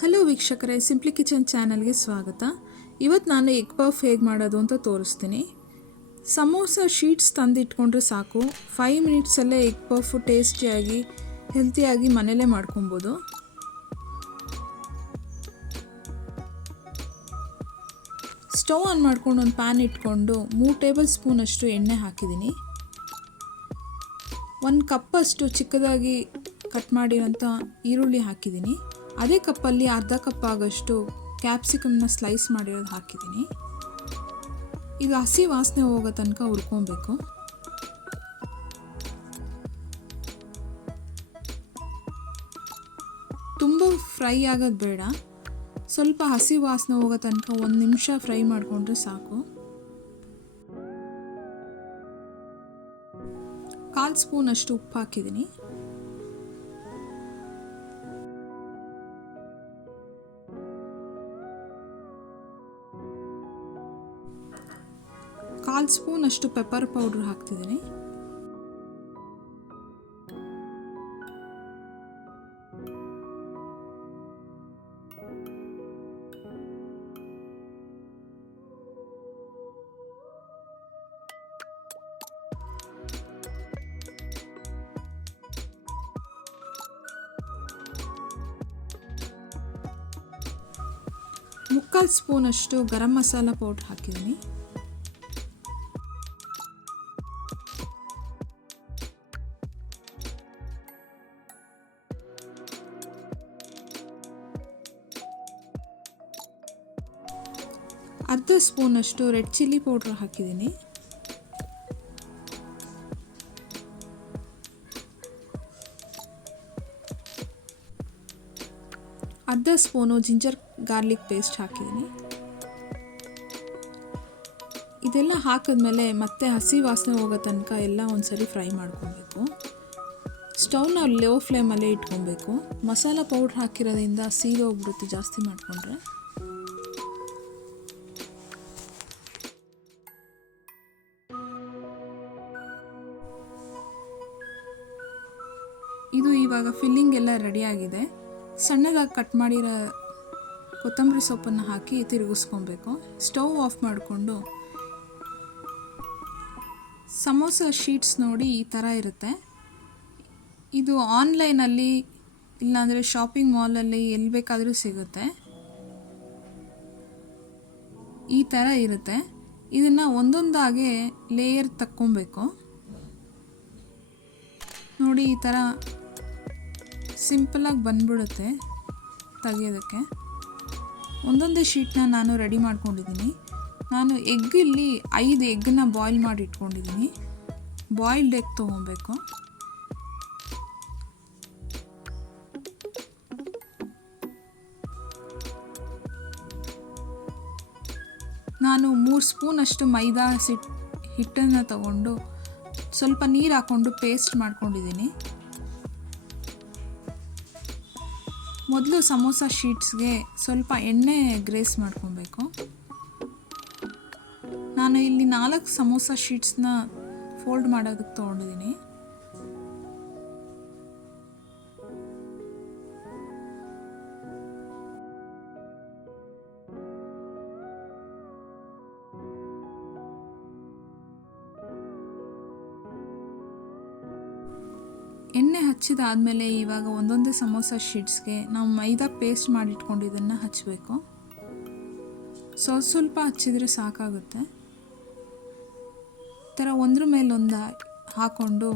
Hello ವೀಕ್ಷಕರೇ, simply kitchen ಚಾನಲ್ಗೆ ಸ್ವಾಗತ. ಇವತ್ತು ನಾನು ಎಗ್ ಪಫ್ ಹೇಗೆ ಮಾಡೋದು ಅಂತ ತೋರಿಸ್ತೀನಿ. ಸಮೋಸ ಶೀಟ್ಸ್ ತಂದಿಟ್ಕೊಂಡ್ರೆ ಸಾಕು, 5 ಮಿನಿಟ್ಸಲ್ಲೇ ಎಗ್ ಪಫ್ ಟೇಸ್ಟಿಯಾಗಿ ಹೆಲ್ತಿಯಾಗಿ ಮನೇಲೇ ಮಾಡ್ಕೊಬೋದು. ಸ್ಟವ್ ಆನ್ ಮಾಡ್ಕೊಂಡು ಒಂದು ಪ್ಯಾನ್ ಇಟ್ಕೊಂಡು 3 ಟೇಬಲ್ ಸ್ಪೂನಷ್ಟು ಎಣ್ಣೆ ಹಾಕಿದ್ದೀನಿ. 1 ಕಪ್ಪಷ್ಟು ಚಿಕ್ಕದಾಗಿ ಕಟ್ ಮಾಡಿರೋಂಥ ಈರುಳ್ಳಿ ಹಾಕಿದ್ದೀನಿ. ಅದೇ ಕಪ್ಪಲ್ಲಿ ಅರ್ಧ ಕಪ್ ಆಗೋಷ್ಟು ಕ್ಯಾಪ್ಸಿಕಮ್ನ ಸ್ಲೈಸ್ ಮಾಡಿರೋದು ಹಾಕಿದ್ದೀನಿ. ಇದು ಹಸಿ ವಾಸನೆ ಹೋಗೋ ತನಕ ಹುರ್ಕೊಬೇಕು. ತುಂಬ ಫ್ರೈ ಆಗೋದು ಬೇಡ, ಸ್ವಲ್ಪ ಹಸಿ ವಾಸನೆ ಹೋಗೋ ತನಕ 1 ನಿಮಿಷ ಫ್ರೈ ಮಾಡಿಕೊಂಡ್ರೆ ಸಾಕು. 1/4 ಸ್ಪೂನಷ್ಟು ಉಪ್ಪು ಹಾಕಿದ್ದೀನಿ. ಕಾಲು ಸ್ಪೂನಷ್ಟು ಪೆಪ್ಪರ್ ಪೌಡ್ರ್ ಹಾಕ್ತಿದ್ದೀನಿ. ಮುಕ್ಕಾಲು ಸ್ಪೂನಷ್ಟು ಗರಂ ಮಸಾಲ ಪೌಡ್ರ್ ಹಾಕಿದ್ದೀನಿ. ಅರ್ಧ ಸ್ಪೂನಷ್ಟು ರೆಡ್ ಚಿಲ್ಲಿ ಪೌಡ್ರ್ ಹಾಕಿದ್ದೀನಿ. ಅರ್ಧ ಸ್ಪೂನು ಜಿಂಜರ್ ಗಾರ್ಲಿಕ್ ಪೇಸ್ಟ್ ಹಾಕಿದ್ದೀನಿ. ಇದೆಲ್ಲ ಹಾಕಿದ್ಮೇಲೆ ಮತ್ತೆ ಹಸಿ ವಾಸನೆ ಹೋಗೋ ತನಕ ಎಲ್ಲ ಒಂದ್ಸರಿ ಫ್ರೈ ಮಾಡ್ಕೊಬೇಕು. ಸ್ಟವ್ನ ಲೋ ಫ್ಲೇಮಲ್ಲೇ ಇಟ್ಕೊಬೇಕು. ಮಸಾಲ ಪೌಡ್ರ್ ಹಾಕಿರೋದ್ರಿಂದ ಸೀದೋಗ್ಬಿಡುತ್ತೆ ಜಾಸ್ತಿ ಮಾಡಿಕೊಂಡ್ರೆ. ಇದು ಇವಾಗ ಫಿಲ್ಲಿಂಗ್ ಎಲ್ಲ ರೆಡಿಯಾಗಿದೆ. ಸಣ್ಣದಾಗಿ ಕಟ್ ಮಾಡಿರೋ ಕೊತ್ತಂಬರಿ ಸೊಪ್ಪನ್ನು ಹಾಕಿ ತಿರುಗಿಸ್ಕೊಬೇಕು. ಸ್ಟವ್ ಆಫ್ ಮಾಡಿಕೊಂಡು ಸಮೋಸ ಶೀಟ್ಸ್ ನೋಡಿ ಈ ಥರ ಇರುತ್ತೆ. ಇದು ಆನ್ಲೈನಲ್ಲಿ ಇಲ್ಲಾಂದರೆ ಶಾಪಿಂಗ್ ಮಾಲಲ್ಲಿ ಎಲ್ಲಿ ಬೇಕಾದರೂ ಸಿಗುತ್ತೆ. ಈ ಥರ ಇರುತ್ತೆ. ಇದನ್ನು ಒಂದೊಂದಾಗೆ ಲೇಯರ್ ತಕ್ಕೊಬೇಕು. ನೋಡಿ, ಈ ಥರ ಸಿಂಪಲಾಗಿ ಬಂದ್ಬಿಡುತ್ತೆ ತೆಗೆಯೋದಕ್ಕೆ. ಒಂದೊಂದೇ ಶೀಟ್ನ ನಾನು ರೆಡಿ ಮಾಡ್ಕೊಂಡಿದ್ದೀನಿ. ನಾನು ಇಲ್ಲಿ 5 ಎಗ್ಗನ್ನ ಬಾಯ್ಲ್ ಮಾಡಿ ಇಟ್ಕೊಂಡಿದ್ದೀನಿ. ಬಾಯ್ಲ್ಡ್ ಎಗ್ ತೊಗೊಬೇಕು. ನಾನು 3 ಸ್ಪೂನಷ್ಟು ಮೈದಾ ಹಿಟ್ಟನ್ನು ತಗೊಂಡು ಸ್ವಲ್ಪ ನೀರು ಹಾಕ್ಕೊಂಡು ಪೇಸ್ಟ್ ಮಾಡ್ಕೊಂಡಿದ್ದೀನಿ. ಮೊದಲು ಸಮೋಸ ಶೀಟ್ಸ್ಗೆ ಸ್ವಲ್ಪ ಎಣ್ಣೆ ಗ್ರೇಸ್ ಮಾಡ್ಕೊಬೇಕು. ನಾನು ಇಲ್ಲಿ 4 ಸಮೋಸ ಶೀಟ್ಸ್ನ ಫೋಲ್ಡ್ ಮಾಡೋದಕ್ಕೆ ತೊಗೊಂಡಿದ್ದೀನಿ. ಎಣ್ಣೆ ಹಚ್ಚಿದಾದಮೇಲೆ ಇವಾಗ ಒಂದೊಂದೇ ಸಮೋಸ ಶೀಟ್ಸ್ಗೆ ನಾವು ಮೈದಾ ಪೇಸ್ಟ್ ಮಾಡಿಟ್ಕೊಂಡಿದ್ದನ್ನು ಹಚ್ಚಬೇಕು. ಸ್ವಲ್ಪ ಹಚ್ಚಿದರೆ ಸಾಕಾಗುತ್ತೆ. ಈ ಥರ ಒಂದ್ರ ಮೇಲೊಂದು ಹಾಕ್ಕೊಂಡು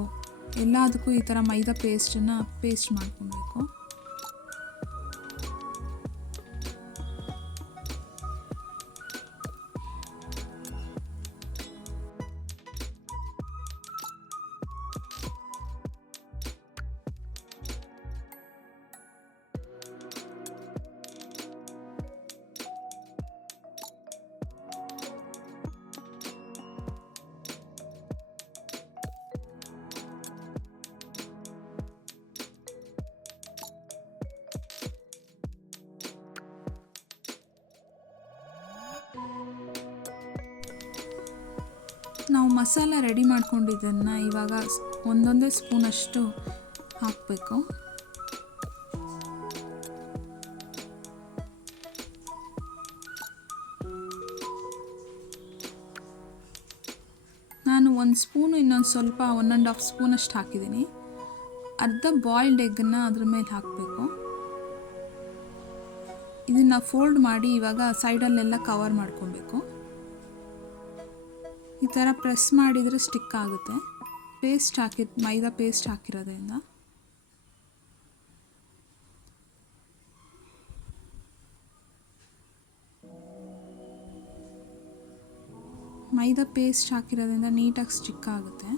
ಎಲ್ಲದಕ್ಕೂ ಈ ಥರ ಮೈದಾ ಪೇಸ್ಟನ್ನು ಪೇಸ್ಟ್ ಮಾಡ್ಕೊಬೇಕು. ನಾವು ಮಸಾಲ ರೆಡಿ ಮಾಡ್ಕೊಂಡಿದ್ದನ್ನು ಇವಾಗ ಒಂದೊಂದೇ ಸ್ಪೂನಷ್ಟು ಹಾಕಬೇಕು. 1 ಸ್ಪೂನು ಇನ್ನೊಂದು ಸ್ವಲ್ಪ 1.5 ಸ್ಪೂನಷ್ಟು ಹಾಕಿದ್ದೀನಿ. ಅರ್ಧ ಬಾಯ್ಲ್ಡ್ ಎಗ್ಗನ್ನು ಅದ್ರ ಮೇಲೆ ಹಾಕಬೇಕು. ಇದನ್ನು ಫೋಲ್ಡ್ ಮಾಡಿ ಇವಾಗ ಸೈಡಲ್ಲೆಲ್ಲ ಕವರ್ ಮಾಡ್ಕೊಬೇಕು. ಈ ಥರ ಪ್ರೆಸ್ ಮಾಡಿದರೆ ಸ್ಟಿಕ್ ಆಗುತ್ತೆ. ಮೈದಾ ಪೇಸ್ಟ್ ಹಾಕಿರೋದ್ರಿಂದ. ಮೈದಾ ಪೇಸ್ಟ್ ಹಾಕಿರೋದ್ರಿಂದ ನೀಟಾಗಿ ಸ್ಟಿಕ್ ಆಗುತ್ತೆ.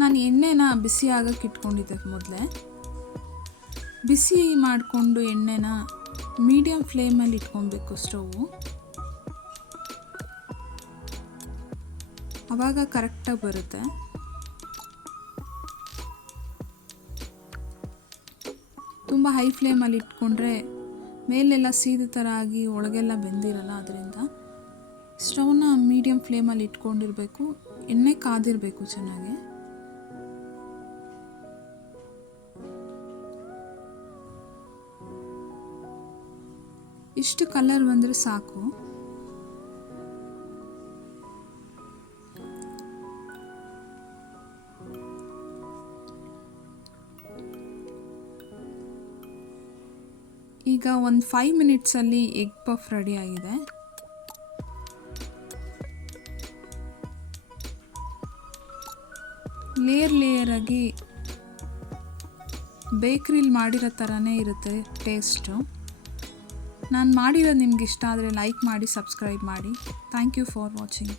ನಾನು ಎಣ್ಣೆನ ಬಿಸಿ ಆಗಕ್ಕೆ ಇಟ್ಕೊಂಡಿದ್ದೆ ಮೊದಲೇ. ಬಿಸಿ ಮಾಡಿಕೊಂಡು ಎಣ್ಣೆನ ಮೀಡಿಯಮ್ ಫ್ಲೇಮಲ್ಲಿ ಇಟ್ಕೊಬೇಕು ಸ್ಟೌವು. ಆವಾಗ ಕರೆಕ್ಟಾಗಿ ಬರುತ್ತೆ. ತುಂಬ ಹೈ ಫ್ಲೇಮಲ್ಲಿ ಇಟ್ಕೊಂಡ್ರೆ ಮೇಲೆಲ್ಲ ಸೀದ ಥರ ಆಗಿ ಒಳಗೆಲ್ಲ ಬೆಂದಿರಲ್ಲ. ಅದರಿಂದ ಸ್ಟವ್ನ ಮೀಡಿಯಮ್ ಫ್ಲೇಮಲ್ಲಿ ಇಟ್ಕೊಂಡಿರಬೇಕು. ಎಣ್ಣೆ ಕಾದಿರಬೇಕು ಚೆನ್ನಾಗಿ. ಇಷ್ಟು ಕಲರ್ ಬಂದರೆ ಸಾಕು. ಈಗ ಒಂದು 5 ಮಿನಿಟ್ಸಲ್ಲಿ ಎಗ್ ಪಫ್ ರೆಡಿ ಆಗಿದೆ. ಲೇಯರ್ ಆಗಿ ಬೇಕ್ರಿಲಿ ಮಾಡಿರೋ ಥರನೇ ಇರುತ್ತೆ ಟೇಸ್ಟು. ನಾನು ಮಾಡಿರೋದು ನಿಮ್ಗೆ ಇಷ್ಟ ಆದರೆ ಲೈಕ್ ಮಾಡಿ, ಸಬ್ಸ್ಕ್ರೈಬ್ ಮಾಡಿ. Thank you for watching.